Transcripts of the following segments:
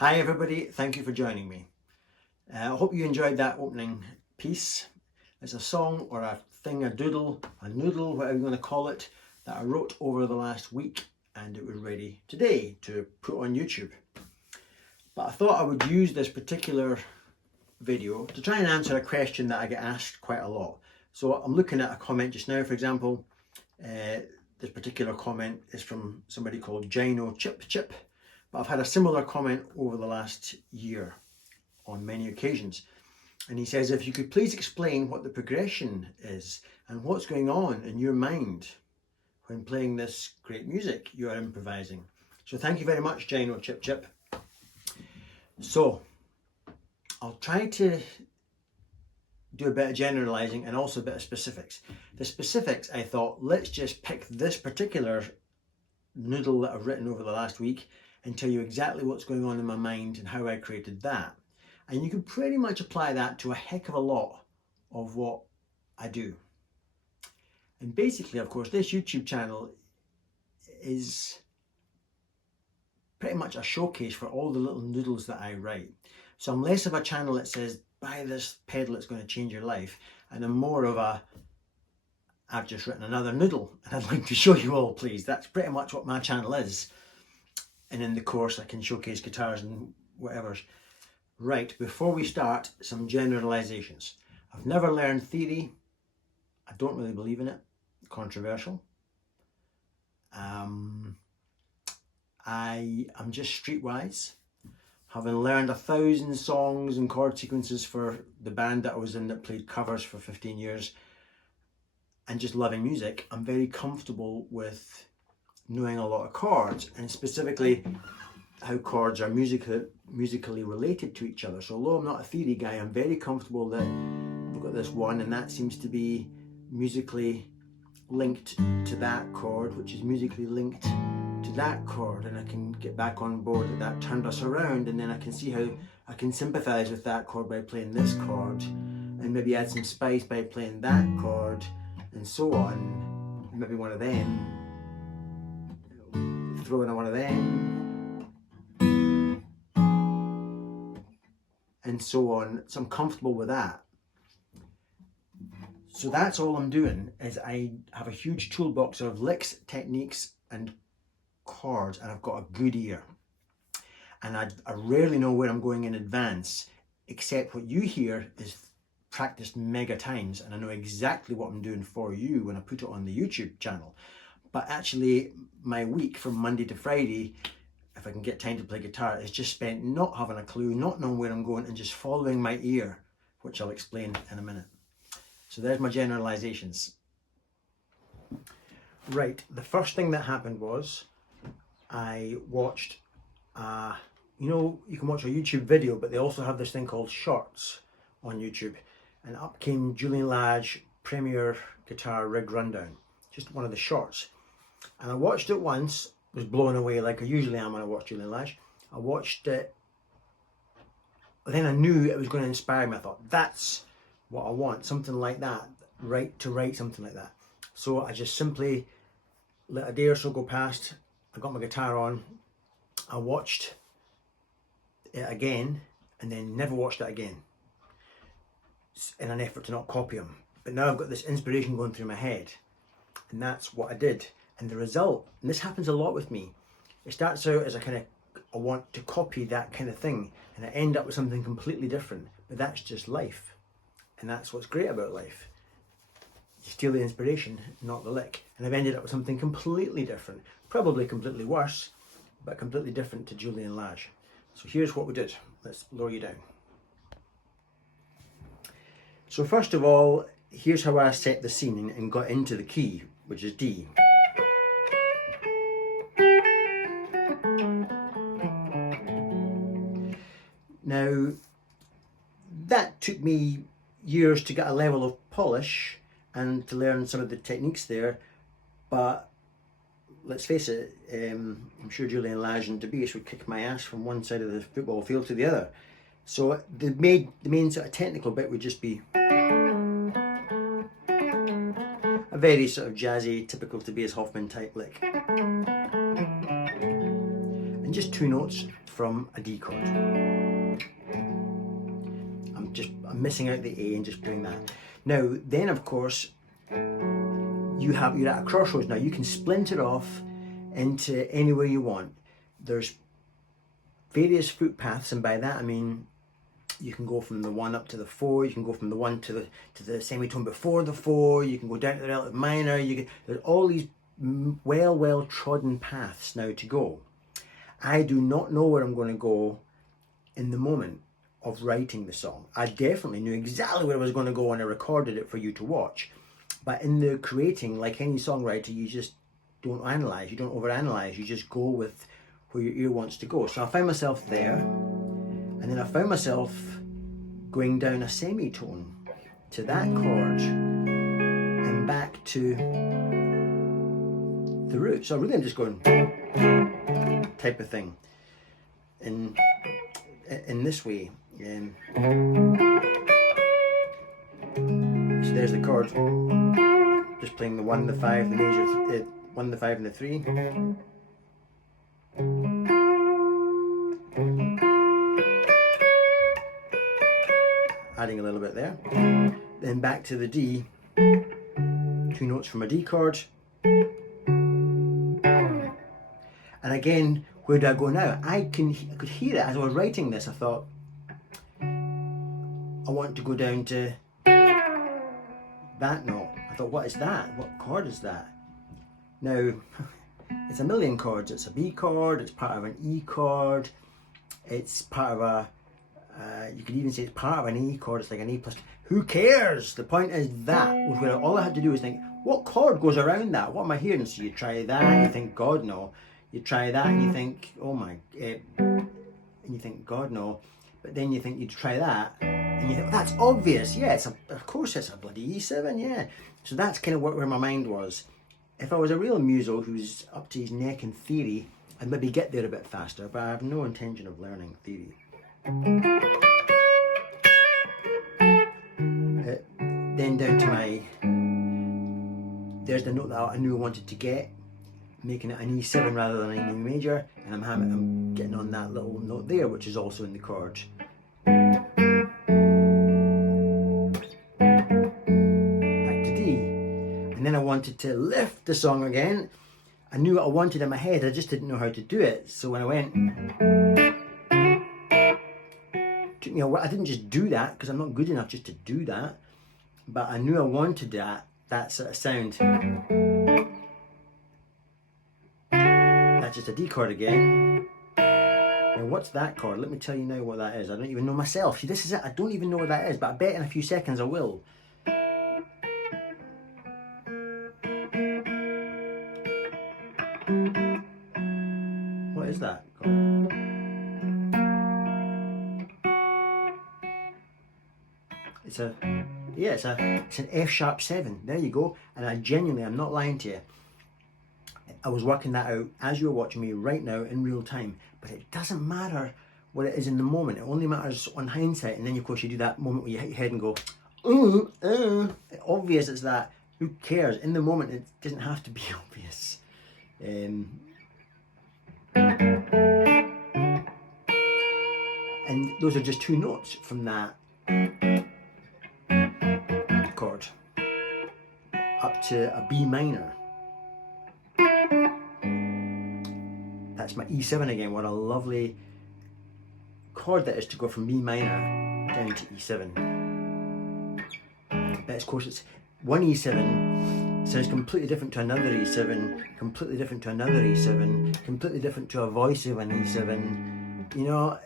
Hi everybody, thank you for joining me. I hope you enjoyed that opening piece. It's a song or a thing, a doodle, a noodle, whatever you want to call it, that I wrote over the last week and it was ready today to put on YouTube. But I thought I would use this particular video to try and answer a question that I get asked quite a lot. So I'm looking at a comment just now, for example. This particular comment is from somebody called Gino Chip. But I've had a similar comment over the last year on many occasions. And he says, if you could please explain what the progression is and what's going on in your mind when playing this great music you are improvising. So thank you very much, Gino Chip. So I'll try to do a bit of generalizing and also a bit of specifics. The specifics, I thought, let's just pick this particular noodle that I've written over the last week and tell you exactly what's going on in my mind and how I created that. And you can pretty much apply that to a heck of a lot of what I do. And basically, of course, this YouTube channel is pretty much a showcase for all the little noodles that I write. So I'm less of a channel that says, buy this pedal, it's going to change your life. And I'm more of a, I've just written another noodle and I'd like to show you all, please. That's pretty much what my channel is. And in the course I can showcase guitars and whatever's. Right, before we start, some generalizations. I've never learned theory. I don't really believe in it. Controversial. I'm just streetwise. Having learned 1,000 songs and chord sequences for the band that I was in that played covers for 15 years and just loving music, I'm very comfortable with knowing a lot of chords and specifically how chords are musically related to each other. So although I'm not a theory guy, I'm very comfortable that we've got this one and that seems to be musically linked to that chord, which is musically linked to that chord, and I can get back on board that turned us around, and then I can see how I can sympathize with that chord by playing this chord and maybe add some spice by playing that chord and so on. Maybe one of them, throw in one of them, and so on. So I'm comfortable with that. So that's all I'm doing, is I have a huge toolbox of licks, techniques and chords, and I've got a good ear. And I rarely know where I'm going in advance, except what you hear is practiced mega times, and I know exactly what I'm doing for you when I put it on the YouTube channel. But actually my week from Monday to Friday, if I can get time to play guitar, is just spent not having a clue, not knowing where I'm going, and just following my ear, which I'll explain in a minute. So there's my generalizations. Right, the first thing that happened was I watched, you know, you can watch a YouTube video, but they also have this thing called shorts on YouTube. And up came Julian Lage Premier Guitar Rig Rundown, just one of the shorts. And I watched it once, was blown away like I usually am when I watch Julian Lage. I watched it, but then I knew it was going to inspire me. I thought, that's what I want, something like that, to write something like that. So I just simply let a day or so go past. I got my guitar on, I watched it again, and then never watched it again in an effort to not copy him. But now I've got this inspiration going through my head, and that's what I did. And the result, and this happens a lot with me, it starts out as I want to copy that kind of thing, and I end up with something completely different. But that's just life, and that's what's great about life. You steal the inspiration, not the lick. And I've ended up with something completely different, probably completely worse, but completely different to Julian Lage. So here's what we did. Let's lower you down. So first of all, here's how I set the scene and got into the key, which is D. Now, that took me years to get a level of polish and to learn some of the techniques there, but let's face it, I'm sure Julian Lage and DeBass would kick my ass from one side of the football field to the other. So the main sort of technical bit would just be a very sort of jazzy, typical Tobias Hoffman type lick. And just two notes from a D chord. I'm missing out the A and just doing that. Now, then of course, you're at a crossroads now. You can splint it off into anywhere you want. There's various footpaths, and by that I mean you can go from the 1 up to the 4, you can go from the 1 to the semitone before the 4, you can go down to the relative minor, there's all these well trodden paths now to go. I do not know where I'm going to go in the moment of writing the song. I definitely knew exactly where I was going to go when I recorded it for you to watch. But in the creating, like any songwriter, you just don't analyse, you don't overanalyze, you just go with where your ear wants to go. So I found myself there, and then I found myself going down a semitone to that chord and back to the root. So really I'm just going type of thing in this way. So there's the chord, just playing the 1, the 5, the major 1, the 5 and the 3. Adding a little bit there. Then back to the D, 2 notes from a D chord. And again, where do I go now? I could hear it as I was writing this. I thought, I want to go down to that note. I thought, what is that? What chord is that? Now, it's a million chords. It's a B chord, it's part of an E chord, it's part of a, you could even say it's part of an E chord, it's like an E plus. Who cares? The point is that, where all I had to do was think, what chord goes around that? What am I hearing? So you try that, and you think, God, no. You try that, and you think, oh my, and you think, God, no. But then you think, you try that, and you think, oh, that's obvious. Yeah, of course it's a bloody E7, yeah. So that's kind of where my mind was. If I was a real muso who's up to his neck in theory, I'd maybe get there a bit faster, but I have no intention of learning theory. Then down to there's the note that I knew I wanted to get, making it an E7 rather than an E major, and I'm getting on that little note there, which is also in the chord. Back to D, and then I wanted to lift the song again. I knew what I wanted in my head, I just didn't know how to do it. So when I went, it took me a while. I didn't just do that because I'm not good enough just to do that, but I knew I wanted that sort of sound. That's just a D chord again. Now what's that chord? Let me tell you now what that is. I don't even know myself. See, this is it. I don't even know what that is, but I bet in a few seconds I will. What is that chord? It's an F sharp 7. There you go. And I genuinely, I'm not lying to you, I was working that out as you're watching me right now in real time. But it doesn't matter what it is in the moment. It only matters on hindsight. And then of course you do that moment where you hit your head and go, ooh, obvious it's that. Who cares? In the moment it doesn't have to be obvious. And those are just 2 notes from that chord up to a B minor. That's my E7 again. What a lovely chord that is to go from B minor down to E7. But of course it's one E7 sounds completely different to another E7, completely different to another E7, completely different to a voice of an E7. You know,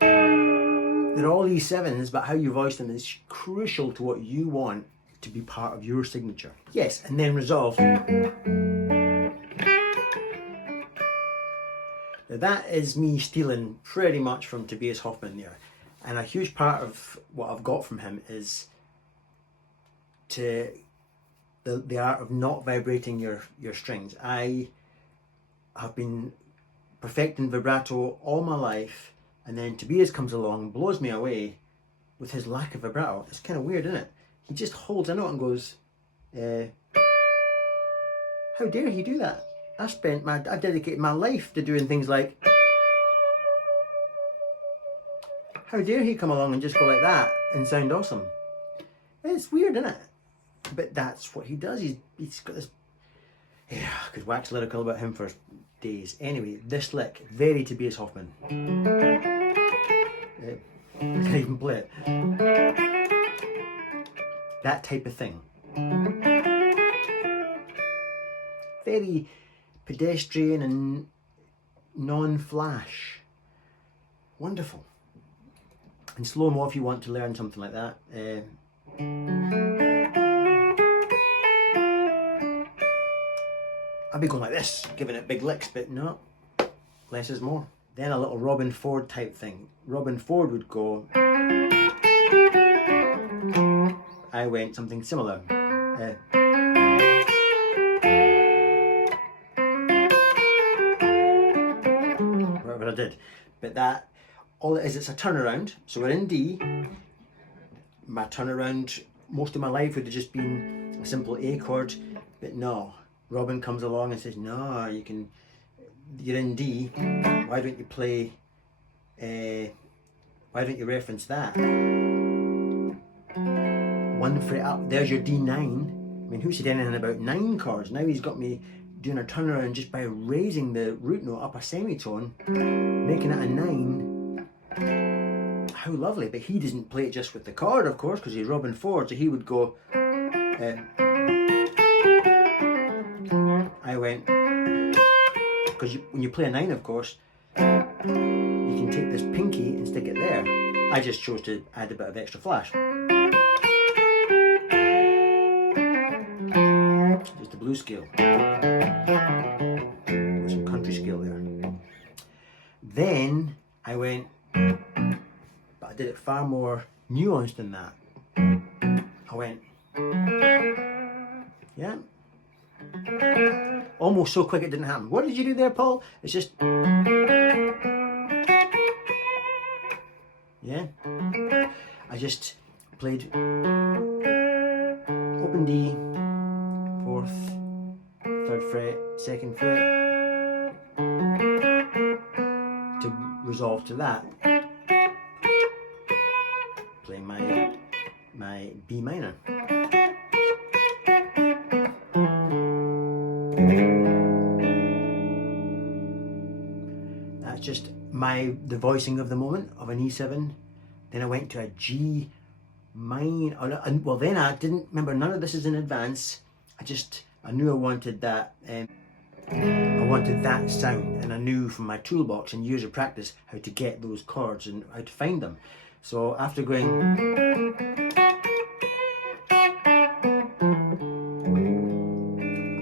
they're all E7s, but how you voice them is crucial to what you want to be part of your signature. Yes, and then resolve. Now that is me stealing pretty much from Tobias Hoffman there. And a huge part of what I've got from him is the art of not vibrating your strings. I have been perfecting vibrato all my life, and then Tobias comes along, blows me away with his lack of vibrato. It's kind of weird, isn't it? He just holds a note and goes, how dare he do that? I dedicated my life to doing things like, How dare he come along and just go like that and sound awesome? It's weird, isn't it? But that's what he does. He's got this... Yeah, I could wax lyrical about him for days. Anyway, this lick, very Tobias Hoffman. I can't even play it. That type of thing. Very pedestrian and non-flash. Wonderful. And slow-mo if you want to learn something like that. I'd be going like this, giving it big licks, but no, less is more. Then a little Robin Ford type thing. Robin Ford would go. I went something similar. Whatever I did. But that, all it is, it's a turnaround. So we're in D. My turnaround, most of my life would have just been a simple A chord, but no. Robin comes along and says, no, you're in D, why don't you play, why don't you reference that? One fret up, there's your D9. I mean, who said anything about 9 chords? Now he's got me doing a turnaround just by raising the root note up a semitone, making it a 9. How lovely, but he doesn't play it just with the chord, of course, because he's Robin Ford, so he would go, I went, because when you play a 9, of course, you can take this pinky and stick it there. I just chose to add a bit of extra flash. Just a blues scale. With some country scale there. Then I went, but I did it far more nuanced than that. I went, yeah. Almost so quick it didn't happen. What did you do there, Paul? It's just... Yeah. I just played open D, 4th, 3rd fret, 2nd fret, to resolve to that. Playing my B minor. That's just the voicing of the moment of an E7. Then I went to a G minor. Well, then I didn't remember, none of this is in advance. I knew I wanted that. I wanted that sound, and I knew from my toolbox and years of practice how to get those chords and how to find them. So after going,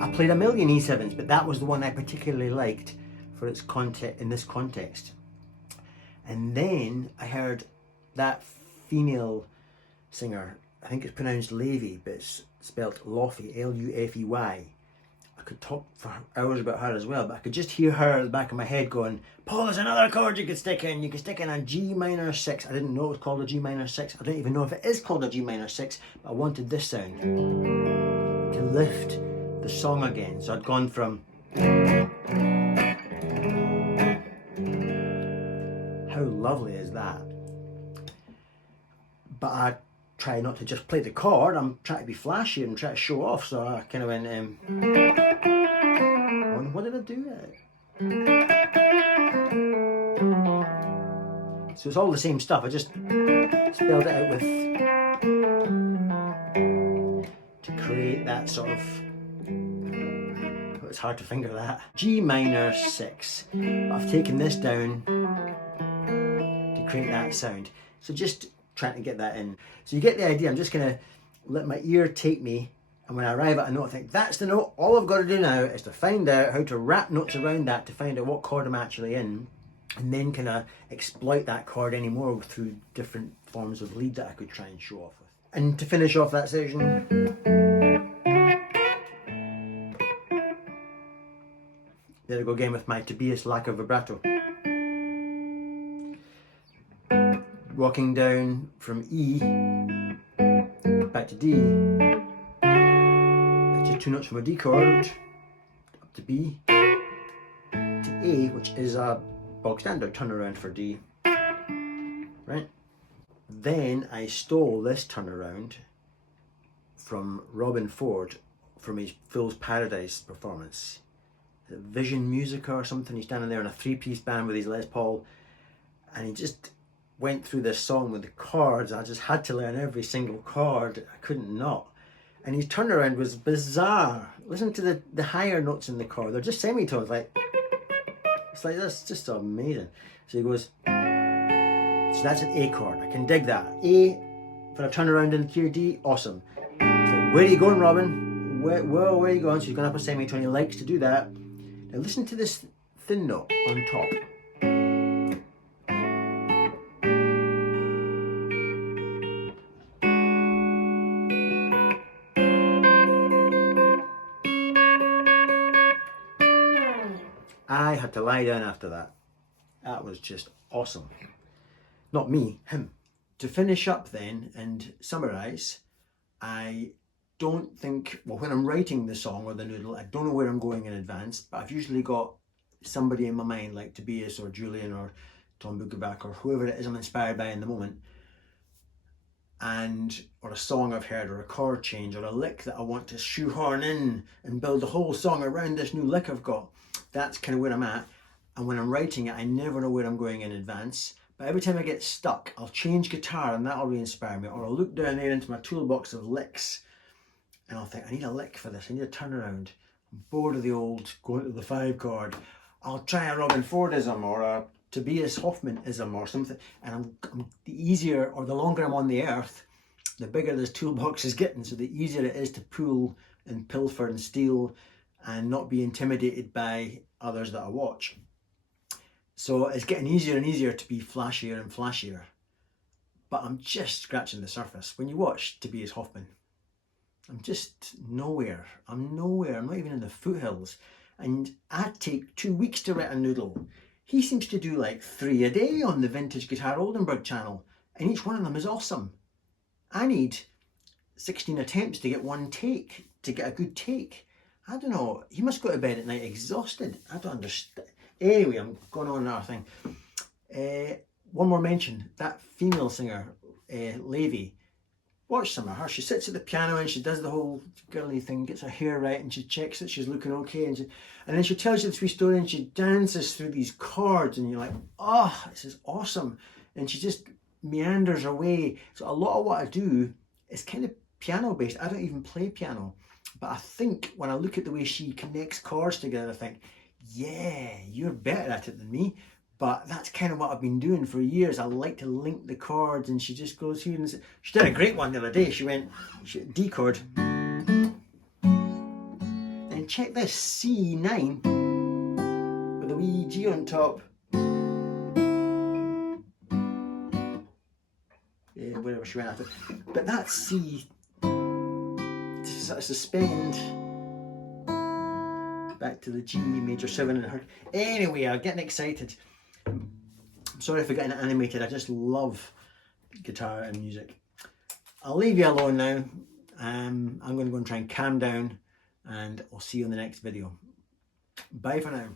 I played a million E7s, but that was the one I particularly liked for its content in this context. And then I heard that female singer, I think it's pronounced Levy, but it's spelled Luffy, L-U-F-E-Y. I could talk for hours about her as well, but I could just hear her at the back of my head going, Paul, there's another chord you could stick in. You could stick in a G minor 6. I didn't know it was called a G minor 6. I don't even know if it is called a G minor 6, but I wanted this sound to lift the song again. So I'd gone from... How lovely is that? But I try not to just play the chord. I'm trying to be flashy and try to show off. So I kind of went, what did I do? So it's all the same stuff. I just spelled it out with, to create that sort of, it's hard to finger that. G minor 6. But I've taken this down to create that sound. So just trying to get that in. So you get the idea. I'm just going to let my ear take me, and when I arrive at a note I think that's the note. All I've got to do now is to find out how to wrap notes around that to find out what chord I'm actually in, and then kind of exploit that chord anymore through different forms of lead that I could try and show off with. And to finish off that section, there I go again with my Tobias lack of vibrato. Walking down from E back to D. That's just 2 notes from a D chord up to B to A, which is a bog standard turnaround for D. Right? Then I stole this turnaround from Robin Ford from his Fool's Paradise performance. Vision Musica or something. He's standing there in a three-piece band with his Les Paul, and he just went through this song with the chords. I just had to learn every single chord. I couldn't not. And his turnaround was bizarre. Listen to the higher notes in the chord. They're just semitones. Like, it's like this, just amazing. So he goes, so that's an A chord. I can dig that. A for a turnaround in key D, awesome. So where are you going, Robin? Where are you going? So he's going up a semitone. He likes to do that. Now listen to this thin note on top. I had to lie down after that. That was just awesome. Not me, him. To finish up then and summarise, I don't think, well, when I'm writing the song or the noodle, I don't know where I'm going in advance, but I've usually got somebody in my mind like Tobias or Julian or Tom Bukovac or whoever it is I'm inspired by in the moment, and or a song I've heard or a chord change or a lick that I want to shoehorn in and build the whole song around this new lick I've got. That's kind of where I'm at. And when I'm writing it, I never know where I'm going in advance. But every time I get stuck, I'll change guitar and that'll re-inspire me. Or I'll look down there into my toolbox of licks and I'll think, I need a lick for this, I need a turnaround. I'm bored of the old going to the 5 chord. I'll try a Robin Fordism or a Tobias Hoffmanism or something. And I'm the easier, or the longer I'm on the earth, the bigger this toolbox is getting. So the easier it is to pull and pilfer and steal and not be intimidated by others that I watch. So it's getting easier and easier to be flashier and flashier. But I'm just scratching the surface. When you watch Tobias Hoffman, I'm just nowhere. I'm nowhere. I'm not even in the foothills. And I take 2 weeks to write a noodle. He seems to do like 3 a day on the Vintage Guitar Oldenburg channel. And each one of them is awesome. I need 16 attempts to get one take, to get a good take. I don't know. He must go to bed at night exhausted. I don't understand. Anyway, I'm going on another thing. One more mention. That female singer, Levy, watch some of her. She sits at the piano and she does the whole girly thing, gets her hair right and she checks that she's looking okay. And then she tells you the 3 story and she dances through these chords and you're like, oh, this is awesome. And she just meanders away. So a lot of what I do is kind of piano based. I don't even play piano. But I think when I look at the way she connects chords together, I think, yeah, you're better at it than me. But that's kind of what I've been doing for years. I like to link the chords, and she just goes here and she did a great one the other day. She went D chord. Then check this, C9 with a wee G on top. Yeah, whatever she went after. But that's C. Sort of suspend back to the G major 7 and her. Anyway, I'm getting excited. I'm sorry for getting animated. I just love guitar and music. I'll leave you alone now. I'm going to go and try and calm down, and I'll see you in the next video. Bye for now.